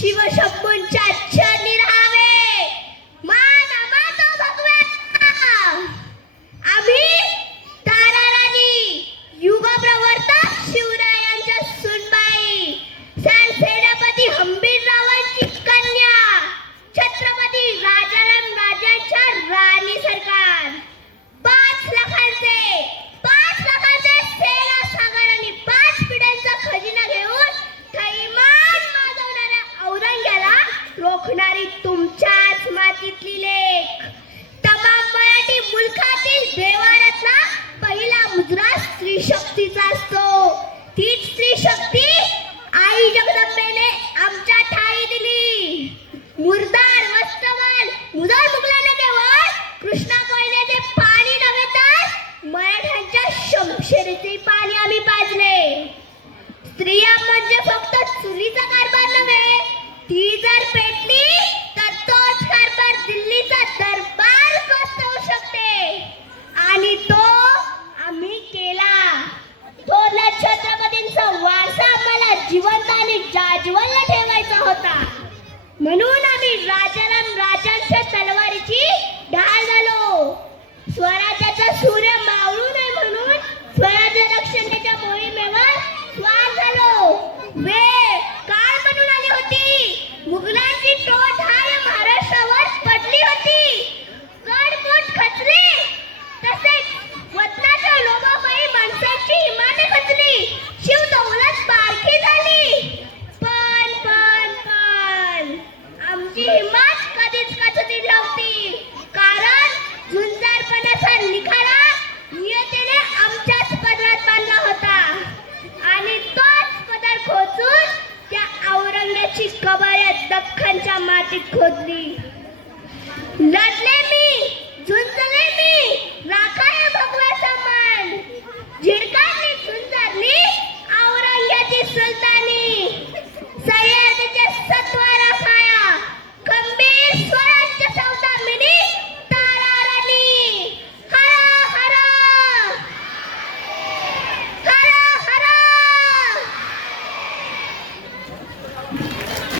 शिवशंभूंच्या चरणी राहावे. मान अमातो भगवा. आम्ही ताराराणी युगप्रवर्तक शिवरायांच्या सुनबाई सेनापती हंबीररावांची कन्या छत्रपती राजाराम राजांच्या राणी सरकार 5 लाखांचे सेना सागर आणि 5 पिढ्यांचा खजिना घेऊन थैमान माजवणाऱ्या औरंग्याला रोखणारी तुमच्याच मातीतली लेक. तमाम मराठी मुलखातील देवारातला पहिला मुद्रा स्त्री शक्तीचा असतो. तीच स्त्री शक्ती आई जगदंबेने आमच्या ठाई दिली. मुरदार वस्त्रवाल मुदळ मुघलांना केवळ कृष्णा कोयनेचे पाणी नव्हे तर मराठ्यांच्या शमशेरीचे पाणी आम्ही पाजले. स्त्रिया म्हणजे फक्त चुलीचा कारभार नव्हे, ती जर पेटली तर तोच कारभार दिल्लीचा दरबार बसवू शकते. आणि तो आम्ही केला. थोरल्या छत्रपतींचा वारसा आम्हाला जिवंत आणि जाज्वल्य ठेवायचा होता. म्हणून आम्ही राजाराम राजांच्या तलवारीची ढाल झालो. स्वराज्याचा सूर्य मावळू नये म्हणून स्वराज्य रक्षणाच्या मोहिमेवर स्वार झालो. वेळ काळ बनून आली होती. मुघलांची टोळधाड महाराष्ट्रावर पडली होती. गडकोट खचले, तसेच वतनाच्या लोभापायी माणसांची इमाने खचली. शिवदौलत बारकी झाली. पण आमची हिम्मत कधीच खचली नव्हती. कारण झुंजारपणाचा निखारा नियतीने आमच्याच पदरात बांधला होता. आणि तोच पदर खोचून त्या औरंग्याची कबर या दख्खनच्या मातीत खोदली. लढले मी, झुंजले मी, राखाय